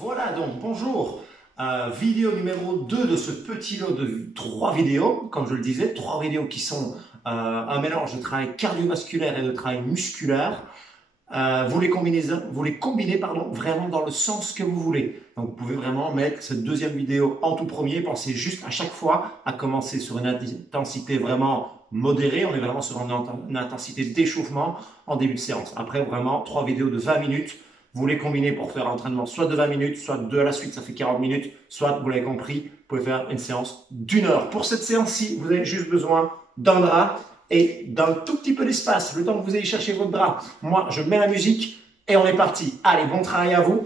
Voilà donc, bonjour, vidéo numéro 2 de ce petit lot de 3 vidéos, comme je le disais, 3 vidéos qui sont un mélange de travail cardiovasculaire et de travail musculaire. Vous les combinez vraiment dans le sens que vous voulez. Donc vous pouvez vraiment mettre cette deuxième vidéo en tout premier, pensez juste à chaque fois à commencer sur une intensité vraiment modérée, on est vraiment sur une intensité d'échauffement en début de séance. Après vraiment 3 vidéos de 20 minutes, vous les combinez pour faire un entraînement soit de 20 minutes, soit de la suite, ça fait 40 minutes, soit, vous l'avez compris, vous pouvez faire une séance d'1 heure. Pour cette séance-ci, vous avez juste besoin d'un drap et d'un tout petit peu d'espace, le temps que vous ayez cherché votre drap. Moi, je mets la musique et on est parti. Allez, bon travail à vous.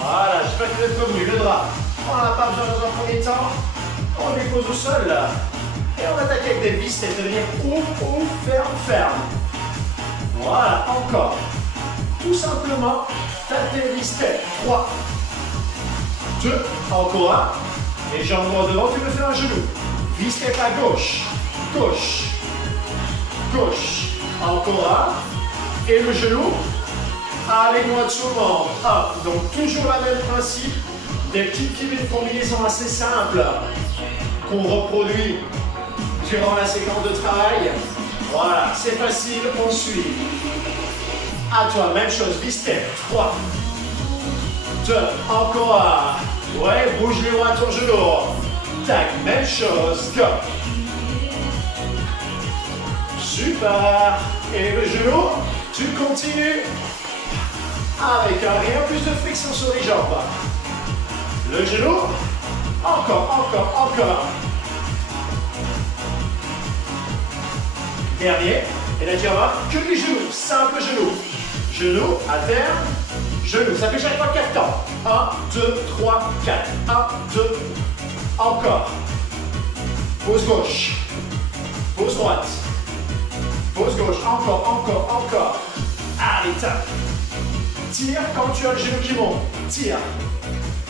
Voilà, j'espère que vous êtes convenus. Le drap, on n'a pas besoin dans un premier temps. On le dépose au sol là. Et on attaque avec des vis, c'est-à-dire ouvre, ferme, ferme. Voilà, encore. Tout simplement, tapez les vis, 3, 2, encore un. Et jambes droit devant, tu peux faire un genou. Vis à gauche, gauche, gauche. Encore un. Et le genou, avec moi tout le monde. Hop. Donc toujours le même principe. Des petites combinaisons assez simples qu'on reproduit durant la séquence de travail. Voilà, c'est facile, on suit. À toi, même chose, vis-step, 3, 2, encore un. Ouais, bouge les bras à ton genou. Tac, même chose, go. Super. Et le genou, tu continues avec un rien plus de flexion sur les jambes. Le genou, encore. Dernier, et là tu vas voir que les genoux, simple genou. Genou, à terre, genou. Ça fait chaque fois 4 temps. 1, 2, 3, 4. 1, 2, encore. Pose gauche, pose droite, pose gauche, encore. Allez, tape. Tire quand tu as le genou qui monte. Tire.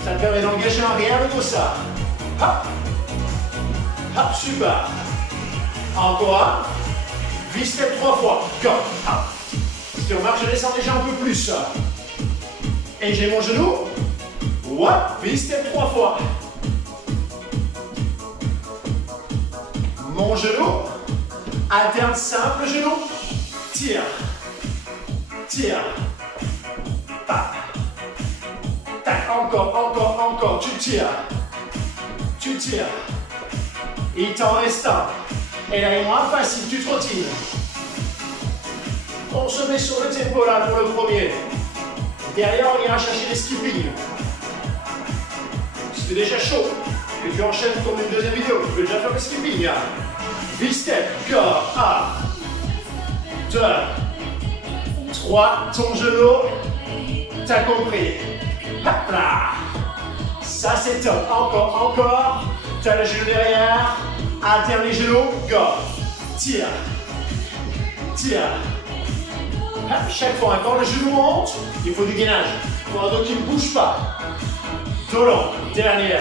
Ça te permet d'engager un rien avec ça. Hop. Hop, super. Encore un. V-step 3 fois. Go. Hop. Si tu remarques, je descends déjà un peu plus. Et j'ai mon genou. Hop. V-step 3 fois. Mon genou. Alterne simple genou. Tire. Tire. Pap. Tac, encore, tu tires. Il t'en reste un. Et là, il est moins facile, tu trottines. On se met sur le tempo là pour le premier. Derrière, on ira chercher des skipping. Si tu es déjà chaud, que tu enchaînes comme une deuxième vidéo, tu peux déjà faire le skipping. V-step, go, 1, 2, 3, ton genou, t'as compris. Hop là. Ça c'est top. Encore. Tu as le genou derrière. Alterne les genoux. Go. Tire. Hop, chaque fois, quand le genou monte, il faut du gainage. Il faut un dos qui ne bouge pas. Dos long. Dernier.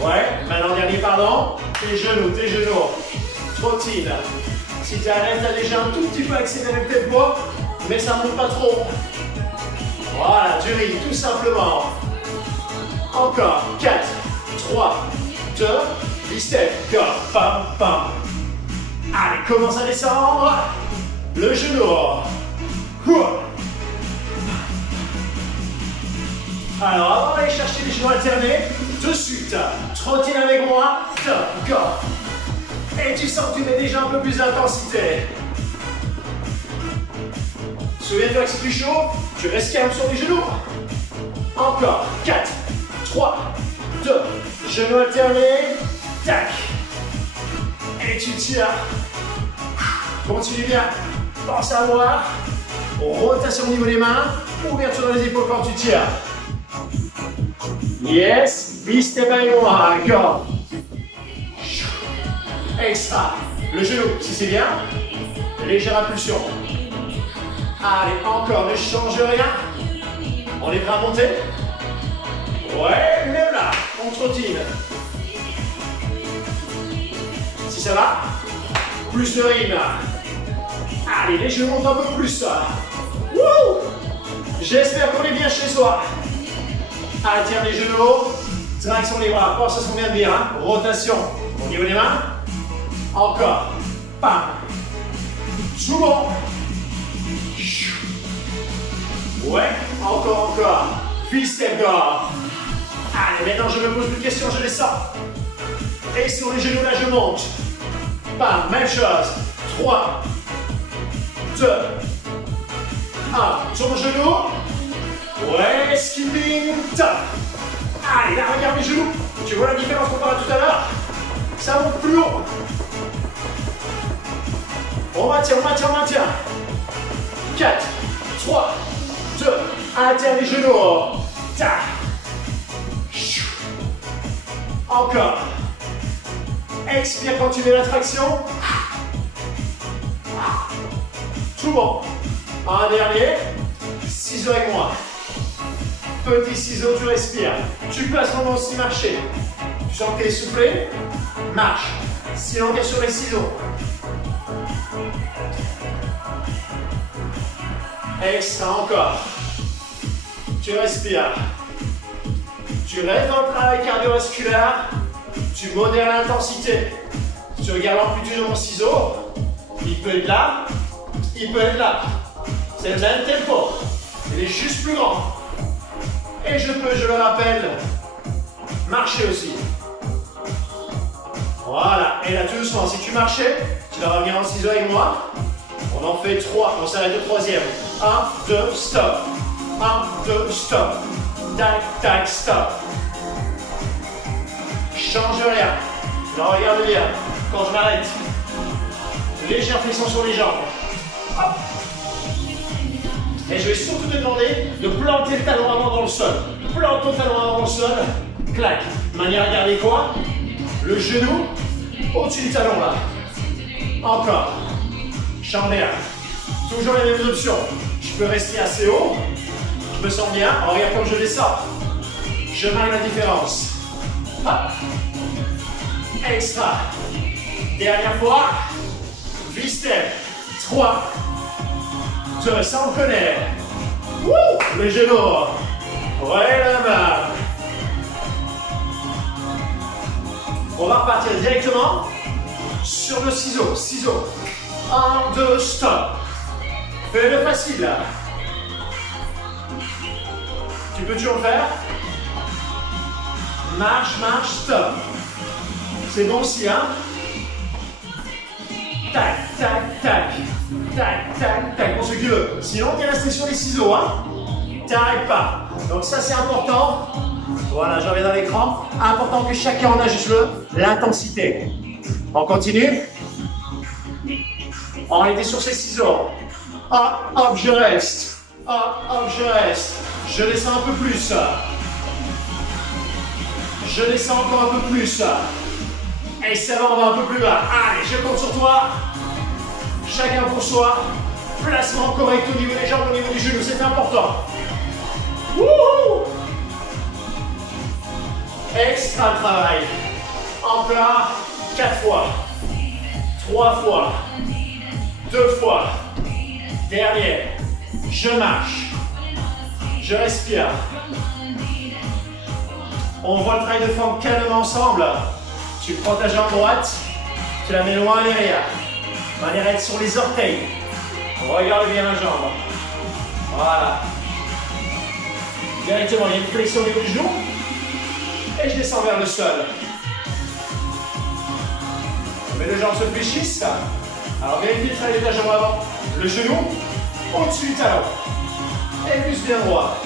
Ouais, maintenant dernier, pardon. Tes genoux. Trottine. Si tu arrêtes, tu as déjà un tout petit peu accéléré le tempo, mais ça ne monte pas trop. Voilà, du rythme, tout simplement. Encore, 4, 3, 2, V-step, go, pam, pam. Allez, commence à descendre. Le genou. Alors, avant d'aller chercher les genoux alternés, de suite, trottine avec moi, go. Et tu sens que tu mets déjà un peu plus d'intensité. Souviens-toi que c'est plus chaud, tu restes calme sur les genoux. Encore, 4, 3, 2, genoux alternés, tac. Et tu tires. Continue bien, pense à voir. Rotation au niveau des mains, ouverture dans les épaules quand tu tires. Yes, V-step avec moi, go. Extra, le genou, si c'est bien, légère impulsion. Allez, encore, ne change rien. On est prêt à monter? Ouais, lève là, on trottine. Si ça va, Plus de rythme. Allez, les genoux montent un peu plus. Wouh! J'espère qu'on est bien chez soi. Alterne les genoux. Traction les bras. Pense à ce qu'on vient de dire. Hein? Rotation au niveau des mains. Encore. Pam. Tout bon. Ouais. Encore. V-step gore. Allez, maintenant je me pose plus de questions, je descends. Et sur les genoux, là je monte. Bam, même chose. 3, 2, 1. Sur mon genou. Ouais, skipping, top. Allez, là, regarde mes genoux. Tu vois la différence comparée à tout à l'heure? Ça monte plus haut. On maintient. 4, 3, 2, alterne les genoux. Tac. Encore. Expire quand tu mets la traction. Tout bon. Un dernier. Ciseaux avec moi. Petit ciseau, tu respires. Tu peux à ce moment aussi marcher. Tu sens que tu es essoufflé. Marche. Sinon, tu es sur les ciseaux. Extra encore. Tu respires. Tu restes dans le travail cardiovasculaire. Tu modères l'intensité. Tu regardes l'amplitude de mon ciseau. Il peut être là. Il peut être là. C'est le même tempo. Il est juste plus grand. Et je peux, je le rappelle, marcher aussi. Voilà. Et là, tout doucement, si tu marchais, tu vas revenir en ciseau avec moi. On en fait 3. On s'arrête au troisième. 1, 2, stop. 1, 2, stop. Tac, tac, stop. Change rien. Non, regarde bien. Quand je m'arrête, légère flexion sur les jambes. Hop. Et je vais surtout te demander de planter le talon avant dans le sol. Plante ton talon avant dans le sol. Clac. Manière à garder quoi? Le genou au-dessus du talon là. Encore. Change rien. Toujours les mêmes options. Je peux rester assez haut. Je me sens bien. Oh, regarde comme je descends. Je marque la différence. Hop. Extra. Dernière fois. V-step. 3. 2. Ça on connaît. Wouh. Les genoux. Ouais la main. On va repartir directement sur le ciseau. Ciseau. 1, 2, stop. Fais-le facile là. Tu peux toujours le faire. Marche, marche, stop. C'est bon aussi, hein? Tac, tac, tac. Tac, tac, tac. Pour ceux qui veulent. Sinon, tu es resté sur les ciseaux, hein? T'arrêtes pas. Donc ça, c'est important. Voilà, je reviens dans l'écran. Important que chacun en ajuste l'intensité. On continue. On était sur ces ciseaux. Hop, hop, je reste. Hop, hop, je reste. Je descends un peu plus. Je descends encore un peu plus. Et ça va, on va un peu plus bas. Allez, je compte sur toi. Chacun pour soi. Placement correct au niveau des jambes, au niveau du genou, c'est important. Wouhou! Extra travail. En plat, 4 fois. 3 fois. 2 fois. Dernier. Je marche. Je respire. On voit le travail de forme calmement ensemble. Tu prends ta jambe droite, tu la mets loin derrière. Manière à être sur les orteils. Regarde bien la jambe. Voilà. Directement, il y a une flexion au niveau du genou. Et je descends vers le sol. Mais les jambes se fléchissent. Alors vérifie le travail de ta jambe avant. Le genou au-dessus du talon. Et plus bien droit.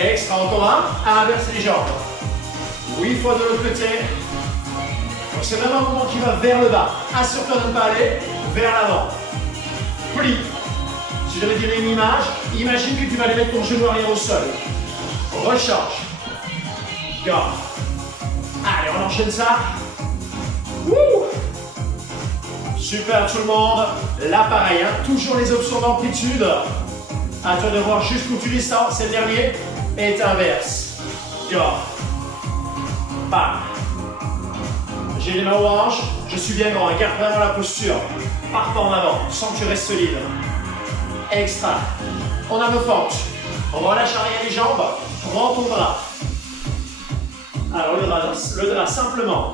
Extra encore un. Inverser les jambes. 8 fois de l'autre côté. Donc c'est vraiment un mouvement qui va vers le bas. Assure-toi de ne pas aller vers l'avant. Plie. Si j'avais donné une image, imagine que tu vas aller mettre ton genou arrière au sol. Recharge. Garde. Allez, on enchaîne ça. Wouh! Super tout le monde. Là pareil, hein, toujours les options d'amplitude. À toi de voir jusqu'où tu descends. C'est le dernier. Et t'inverses. Garde. Bam. J'ai les mains aux hanches, je suis bien grand. Garde vraiment la posture. Pars pas en avant, sens que tu restes solide. Extra. On a nos fentes. On relâche arrière les jambes. Prends ton bras. Alors le drap simplement.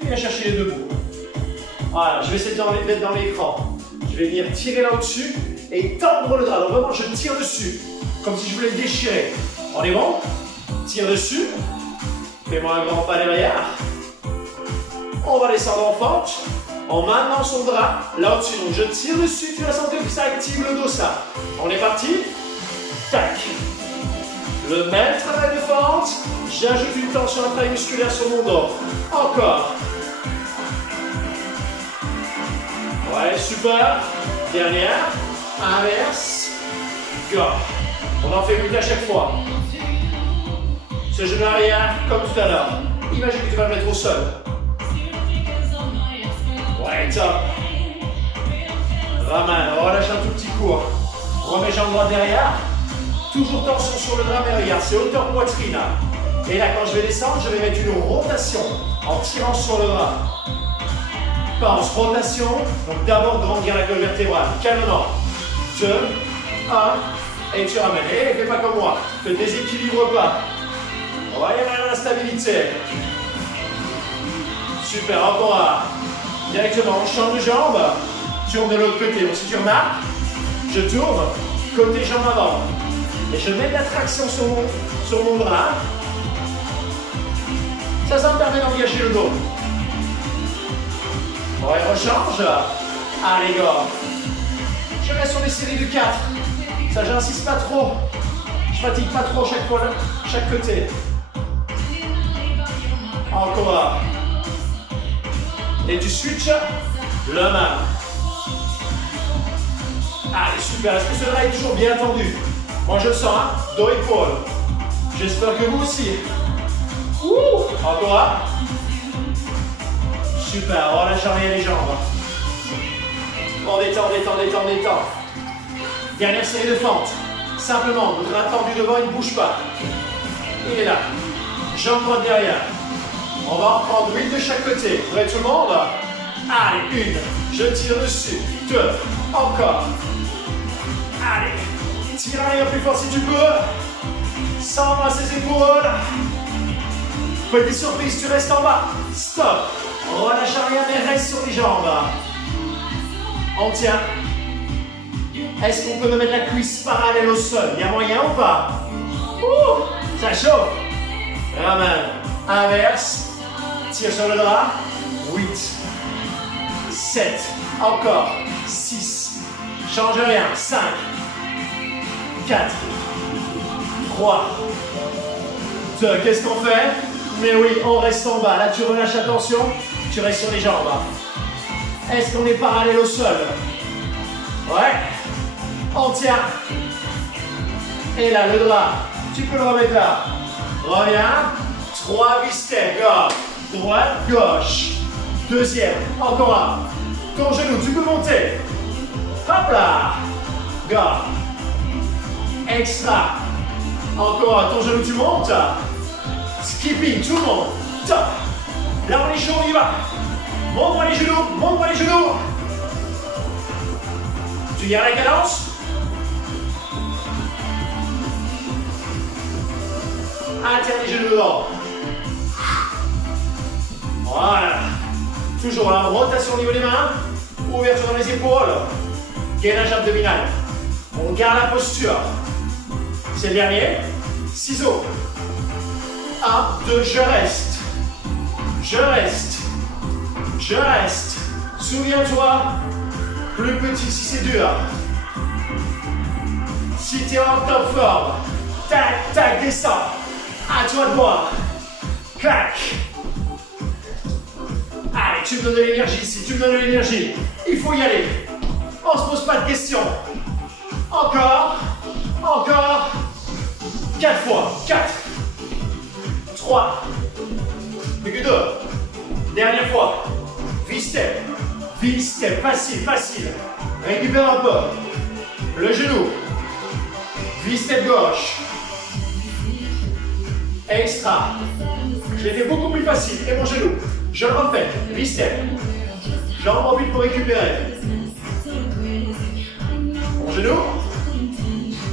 Tu viens chercher les deux bouts. Voilà, je vais essayer de les mettre dans l'écran. Je vais venir tirer là au-dessus et tendre le drap. Donc vraiment, je tire dessus, comme si je voulais le déchirer. On est bon? Tire dessus. Fais-moi un grand pas derrière. On va descendre en fente. En maintenant son drap là au-dessus. Donc je tire dessus. Tu vas sentir que ça active le dos, ça. On est parti. Tac. Le même travail de fente. J'ajoute une tension, un travail musculaire sur mon dos. Encore. Ouais, super. Dernière. Inverse. Go. On en fait une à chaque fois. Ce genou arrière, comme tout à l'heure. Imagine que tu vas le mettre au sol. Ouais, top. Ramène, relâche un tout petit coup. Remets jambe droite derrière. Toujours tension sur le drap, mais regarde, c'est hauteur poitrine. Et là, quand je vais descendre, je vais mettre une rotation en tirant sur le drap. Pense, rotation. Donc d'abord, grandir la colonne vertébrale. Calmement. 2, 1, et tu ramènes. Et fais pas comme moi. Ne te déséquilibre pas. On va y aller dans la stabilité. Super, encore là. Directement, on change de jambe. Tourne de l'autre côté. Donc si tu remarques, je tourne, côté jambe avant. Et je mets de la traction sur mon bras. Ça me permet d'engager le dos. Ouais, rechange. Allez, go. Je reste sur des séries de 4. Ça, j'insiste pas trop. Je fatigue pas trop chaque fois, chaque côté. Encore là. Et tu switches le main. Allez, super. Est-ce que ce bras est toujours bien tendu? Moi, je le sens, hein? Dos, épaule. J'espère que vous aussi. Ouh. Encore là. Super. Relâche arrière les jambes. On détend, détend, détend, détend. Dernière série de fentes. Simplement, le bras tendu devant, il ne bouge pas. Il est là. Jambe droite derrière. On va en prendre une de chaque côté. Prêt tout le monde? Allez, une. Je tire dessus. 2. Encore. Allez. Tire arrière plus fort si tu peux. Sans embrasser ses épaules. Fais des surprises, tu restes en bas. Stop. Relâche arrière, mais reste sur les jambes. On tient. Est-ce qu'on peut me mettre la cuisse parallèle au sol? Il y a moyen ou pas? Ouh, ça chauffe. Ramène. Inverse. Tire sur le drap. 8. 7. Encore. 6. Change rien. 5. 4. 3. 2. Qu'est-ce qu'on fait? Mais oui, on reste en bas. Là, tu relâches la tension. Tu restes sur les jambes. Est-ce qu'on est parallèle au sol? Ouais. On tient. Et là, le drap. Tu peux le remettre là. Reviens. 3 step. Go. Droite, gauche. Deuxième. Encore un. Ton genou, tu peux monter. Hop là. Go. Extra. Encore un. Ton genou, tu montes. Skipping, tout le monde. Top. Là, on est chaud, on y va. Monte-moi les genoux. Monte-moi les genoux. Tu gardes la cadence. Alterne les genoux devant. Voilà. Toujours la rotation au niveau des mains. Ouverture dans les épaules. Gainage abdominal. On garde la posture. C'est le dernier. Ciseaux. 1, 2, je reste. Je reste. Je reste. Souviens-toi, plus petit si c'est dur. Si tu es en top forme, tac, tac, descends. À toi de voir. Clac. Allez, tu me donnes de l'énergie. Si tu me donnes de l'énergie, il faut y aller. On ne se pose pas de questions. Encore. Encore. 4 fois. 4. 3. Plus que 2. Dernière fois. V-step. V-step. Facile, facile. Récupère un peu. Le genou. V-step gauche. Extra. Je l'ai fait beaucoup plus facile. Et mon genou. Je le refais. V-step. Jambe en vue pour récupérer. Mon genou.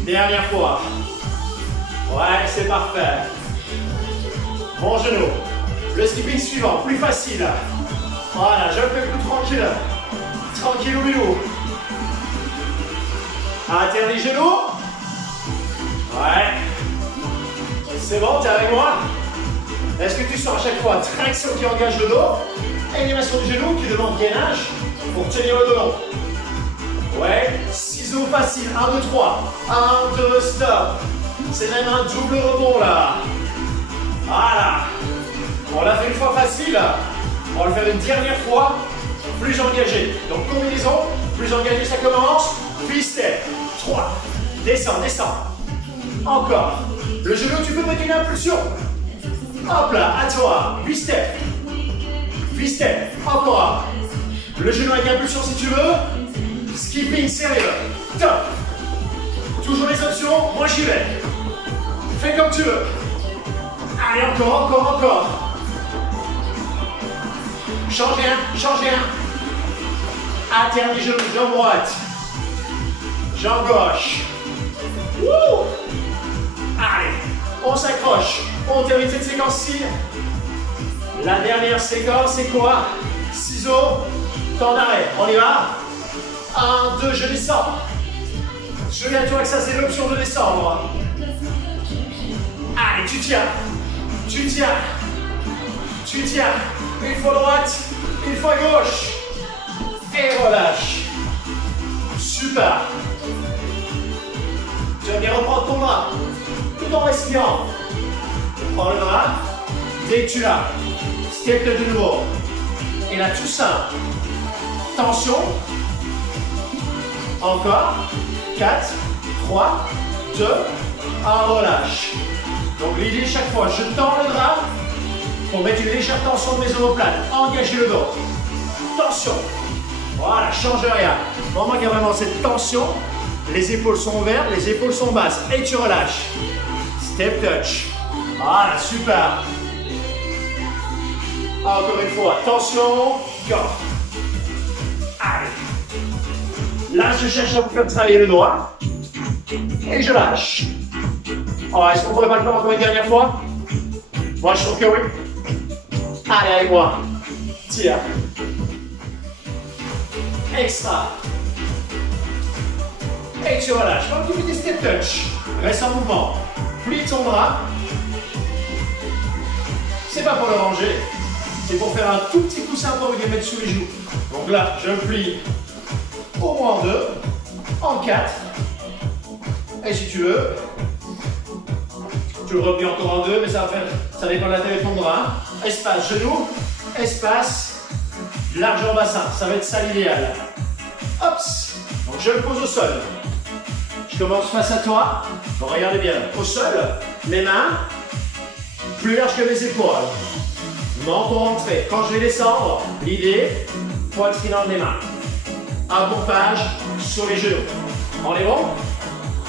Dernière fois. Ouais, c'est parfait. Mon genou. Le skipping suivant, plus facile. Voilà, je le fais plus tranquille. Tranquille au bilou. Alterne les genoux. Ouais. C'est bon, t'es avec moi? Est-ce que tu sens à chaque fois traction qui engage le dos, élévation du genou qui demande gainage pour tenir le dos long? Ouais, ciseaux facile, 1, 2, 3. 1, 2, stop. C'est même un double rebond là. Voilà. On l'a fait une fois facile. On va le faire une dernière fois, plus engagé. Donc combinaison, plus engagé, ça commence. V-step. 3. Descends, descends. Encore. Le genou, tu peux mettre une impulsion. Hop là, à toi. V-step. V-step. Encore. Le genou avec impulsion si tu veux. Skipping sérieux. Top. Toujours les options, moi j'y vais. Fais comme tu veux. Allez, encore, encore, encore. Change rien, change rien. Alterne les genoux, jambe droite. Jambe gauche. Wouh! Allez, on s'accroche. On termine cette séquence-ci. La dernière séquence, c'est quoi? Ciseaux, temps d'arrêt. On y va? 1, 2, je descends. Souviens-toi que ça, c'est l'option de descendre. Allez, tu tiens. Tu tiens. Tu tiens. Une fois droite, une fois gauche. Et relâche. Super. Tu vas bien reprendre ton bras. Tout en respirant. Prends le bras. Dès que tu l'as. Step de nouveau. Et là, tout simple. Tension. Encore. 4, 3, 2, 1, relâche. Donc l'idée, chaque fois, je tends le drap pour mettre une légère tension de mes omoplates. Engagez le dos. Tension. Voilà, change rien. Vraiment qu'il y a vraiment cette tension. Les épaules sont ouvertes, les épaules sont basses. Et tu relâches. Step touch. Voilà, super. Encore une fois, tension. Go. Allez. Là, je cherche à vous faire travailler le doigt. Et je lâche. Oh, est-ce qu'on pourrait pas le faire encore une dernière fois? Moi, je trouve que oui. Allez, avec moi. Tire. Extra. Et tu relâches. Comme tu fais des step touch. Reste en mouvement. Plie ton bras. C'est pas pour le ranger. C'est pour faire un tout petit coussin pour le mettre sous les joues. Donc là, je me plie au moins en 2, en 4. Et si tu veux, tu le replies encore en 2, mais ça dépend de la taille de ton bras. Espace genou, espace largeur bassin. Ça va être ça l'idéal. Hop. Donc je le pose au sol. Je commence face à toi. Bon, regardez bien. Au sol, mes mains plus larges que mes épaules. Menton rentré. Quand je vais descendre, l'idée, poitrine dans les mains. Un pompage sur les genoux. On est bon?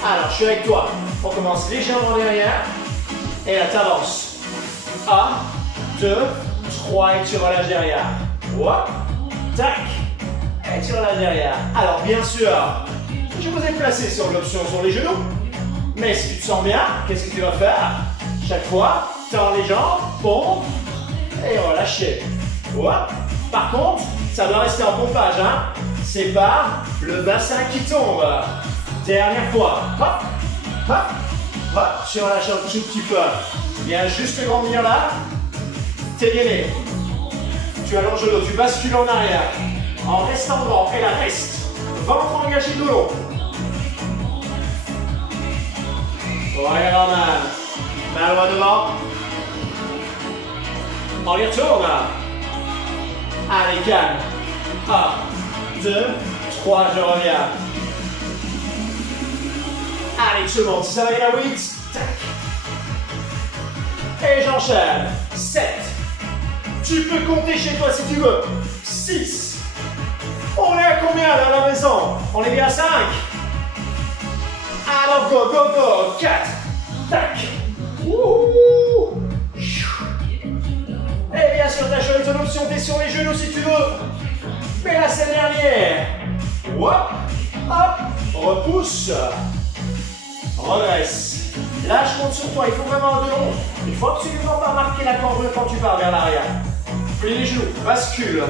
Alors, je suis avec toi. On commence légèrement derrière. Et là, tu avances. 1, 2, 3 et tu relâches derrière. Hop, tac. Et tu relâches derrière. Alors, bien sûr, je vous ai placé sur l'option sur les genoux. Mais si tu te sens bien, qu'est-ce que tu vas faire? Chaque fois, tends les jambes, pompe et relâcher. Hop. Par contre, ça doit rester en pompage, hein. C'est pas le bassin qui tombe. Dernière fois. Hop, hop, hop. Tu relâches un tout petit peu. Viens juste grandir là. T'es gainé. Tu allonges le dos, tu bascules en arrière. En restant droit. Et là, reste. Ventre engagé de long. Ouais, Roman. Main droite devant. On y retourne. Allez, calme. 1, 2, 3, je reviens. Allez, tu montes. Si ça va aller à 8, tac. Et j'enchaîne. 7. Tu peux compter chez toi si tu veux. 6. On est à combien là à la maison? On est bien à 5. Alors, go, go, go. 4. Tac. Ouh. sur les genoux si tu veux. Mais là, c'est le dernier. Hop, hop, repousse. Redresse. Là, je compte sur toi. Il faut vraiment un de long. Il faut absolument pas marquer la corde quand tu pars vers l'arrière. Plie les genoux, bascule.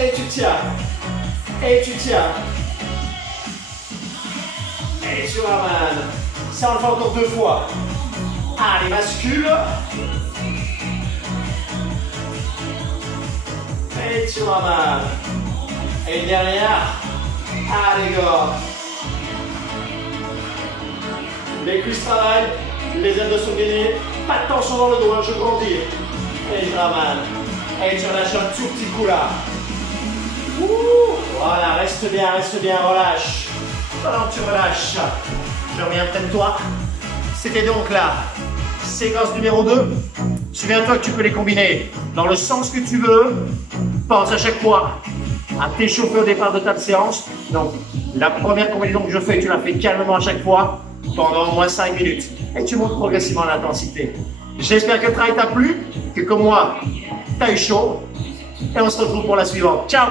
Et tu tiens. Et tu tiens. Et tu ramènes. Ça, on le fait encore 2 fois. Allez, bascule. Et tu ramènes. Et dernière. Allez, go. Les cuisses travaillent. Les abdos sont gainés. Pas de tension dans le dos, hein, je grandis. Et je ramène. Et tu relâches un tout petit coup là. Ouh, voilà, reste bien, relâche. Pendant que tu relâches, je reviens près de toi. C'était donc la séquence numéro 2. Souviens-toi que tu peux les combiner dans le sens que tu veux. Pense à chaque fois à t'échauffer au départ de ta séance. Donc, la première combinaison que je fais, tu la fais calmement à chaque fois pendant au moins 5 minutes. Et tu montes progressivement l'intensité. J'espère que le travail t'a plu, que comme moi, t'as eu chaud. Et on se retrouve pour la suivante. Ciao!